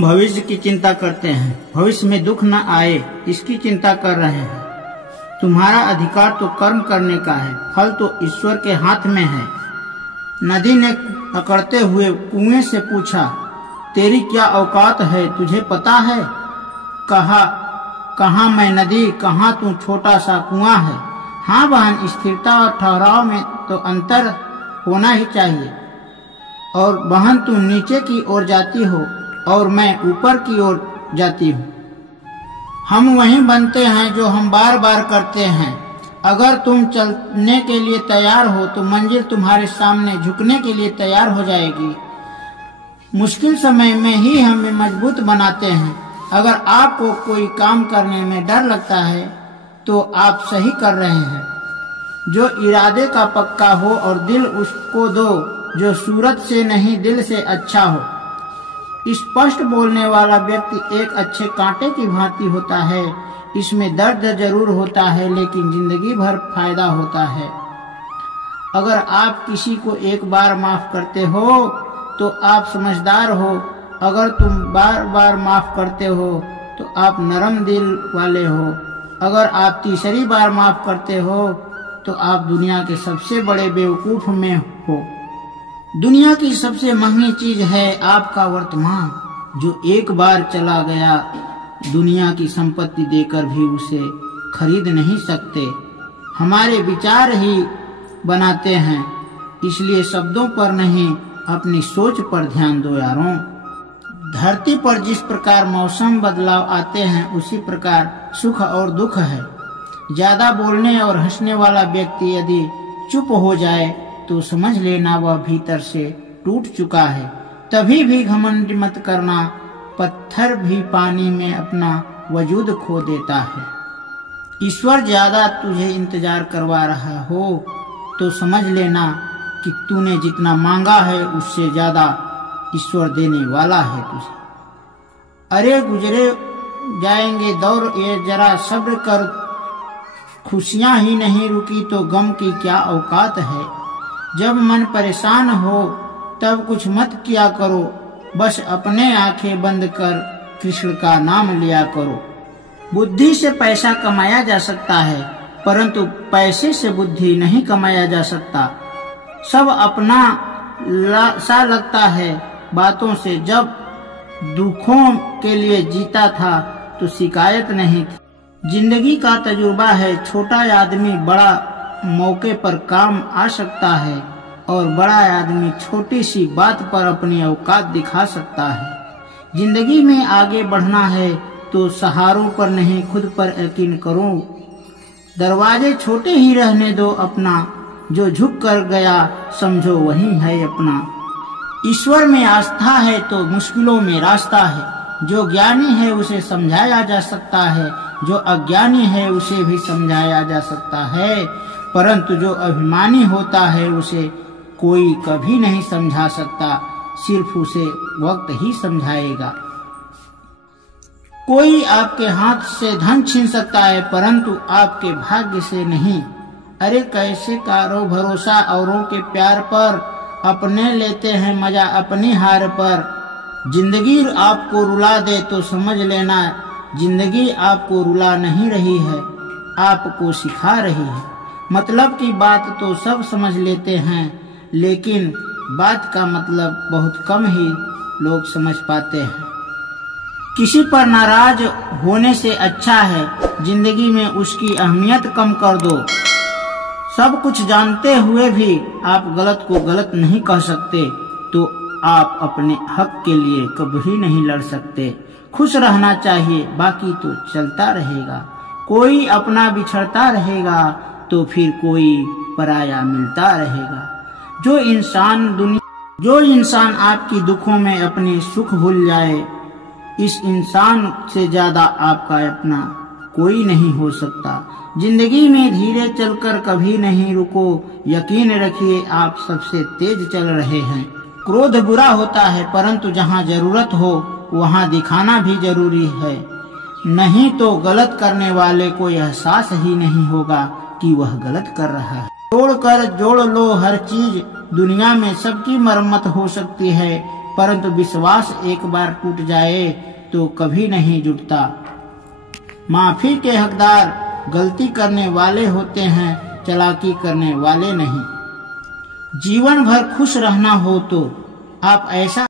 हम भविष्य की चिंता करते हैं, भविष्य में दुख न आए इसकी चिंता कर रहे हैं। तुम्हारा अधिकार तो कर्म करने का है, फल तो ईश्वर के हाथ में है। नदी ने अकड़ते हुए कुएं से पूछा, तेरी क्या औकात है, तुझे पता है? कहा, कहाँ मैं नदी, कहाँ तू छोटा सा कुआं है। हाँ बहन, स्थिरता और ठहराव में तो अंतर होना ही चाहिए। और बहन तुम नीचे की ओर जाती हो और मैं ऊपर की ओर जाती हूँ। हम वहीं बनते हैं जो हम बार बार करते हैं। अगर तुम चलने के लिए तैयार हो तो मंजिल तुम्हारे सामने झुकने के लिए तैयार हो जाएगी। मुश्किल समय में ही हमें मजबूत बनाते हैं। अगर आपको कोई काम करने में डर लगता है तो आप सही कर रहे हैं। जो इरादे का पक्का हो और दिल उसको दो जो सूरत से नहीं दिल से अच्छा हो। स्पष्ट बोलने वाला व्यक्ति एक अच्छे कांटे की भांति होता है। इसमें दर्द जरूर होता है लेकिन जिंदगी भर फायदा होता है। अगर आप किसी को एक बार माफ करते हो तो आप समझदार हो। अगर तुम बार बार माफ करते हो तो आप नरम दिल वाले हो। अगर आप तीसरी बार माफ करते हो तो आप दुनिया के सबसे बड़े बेवकूफ में हो। दुनिया की सबसे महंगी चीज है आपका वर्तमान, जो एक बार चला गया दुनिया की संपत्ति देकर भी उसे खरीद नहीं सकते। हमारे विचार ही बनाते हैं, इसलिए शब्दों पर नहीं अपनी सोच पर ध्यान दो यारों। धरती पर जिस प्रकार मौसम बदलाव आते हैं उसी प्रकार सुख और दुख है। ज्यादा बोलने और हंसने वाला व्यक्ति यदि चुप हो जाए तो समझ लेना वह भीतर से टूट चुका है। तभी भी घमंड मत करना, पत्थर भी पानी में अपना वजूद खो देता है। ईश्वर ज्यादा तुझे इंतजार करवा रहा हो तो समझ लेना कि तूने जितना मांगा है उससे ज्यादा ईश्वर देने वाला है तुझे। अरे गुजरे जाएंगे दौर, ये जरा सब्र कर। खुशियां ही नहीं रुकी तो गम की क्या औकात है। जब मन परेशान हो तब कुछ मत किया करो, बस अपने आंखें बंद कर कृष्ण का नाम लिया करो। बुद्धि से पैसा कमाया जा सकता है परंतु पैसे से बुद्धि नहीं कमाया जा सकता। सब अपना सा लगता है बातों से। जब दुखों के लिए जीता था तो शिकायत नहीं थी। जिंदगी का तजुर्बा है, छोटा आदमी बड़ा मौके पर काम आ सकता है और बड़ा आदमी छोटी सी बात पर अपनी औकात दिखा सकता है। जिंदगी में आगे बढ़ना है तो सहारों पर नहीं खुद पर यकीन करो। दरवाजे छोटे ही रहने दो अपना, जो झुक कर गया समझो वही है अपना। ईश्वर में आस्था है तो मुश्किलों में रास्ता है। जो ज्ञानी है उसे समझाया जा सकता है, जो अज्ञानी है उसे भी समझाया जा सकता है, परंतु जो अभिमानी होता है उसे कोई कभी नहीं समझा सकता, सिर्फ उसे वक्त ही समझाएगा। कोई आपके हाथ से धन छीन सकता है परंतु आपके भाग्य से नहीं। अरे कैसे करो भरोसा औरों के प्यार पर, अपने लेते हैं मजा अपनी हार पर। जिंदगी आपको रुला दे तो समझ लेना जिंदगी आपको रुला नहीं रही है, आपको सिखा रही है। मतलब की बात तो सब समझ लेते हैं लेकिन बात का मतलब बहुत कम ही लोग समझ पाते हैं। किसी पर नाराज होने से अच्छा है जिंदगी में उसकी अहमियत कम कर दो। सब कुछ जानते हुए भी आप गलत को गलत नहीं कह सकते तो आप अपने हक के लिए कभी नहीं लड़ सकते। खुश रहना चाहिए, बाकी तो चलता रहेगा। कोई अपना बिछड़ता रहेगा तो फिर कोई पराया मिलता रहेगा। जो इंसान आपकी दुखों में अपने सुख भूल जाए, इस इंसान से ज्यादा आपका अपना कोई नहीं हो सकता। जिंदगी में धीरे चलकर कभी नहीं रुको, यकीन रखिए आप सबसे तेज चल रहे हैं। क्रोध बुरा होता है परंतु जहाँ जरूरत हो वहाँ दिखाना भी जरूरी है, नहीं तो गलत करने वाले को एहसास ही नहीं होगा कि वह गलत कर रहा है। जोड़ कर जोड़ लो हर चीज, दुनिया में सबकी मरम्मत हो सकती है। परंतु विश्वास एक बार टूट जाए तो कभी नहीं जुटता। माफी के हकदार गलती करने वाले होते हैं, चालाकी करने वाले नहीं। जीवन भर खुश रहना हो तो आप ऐसा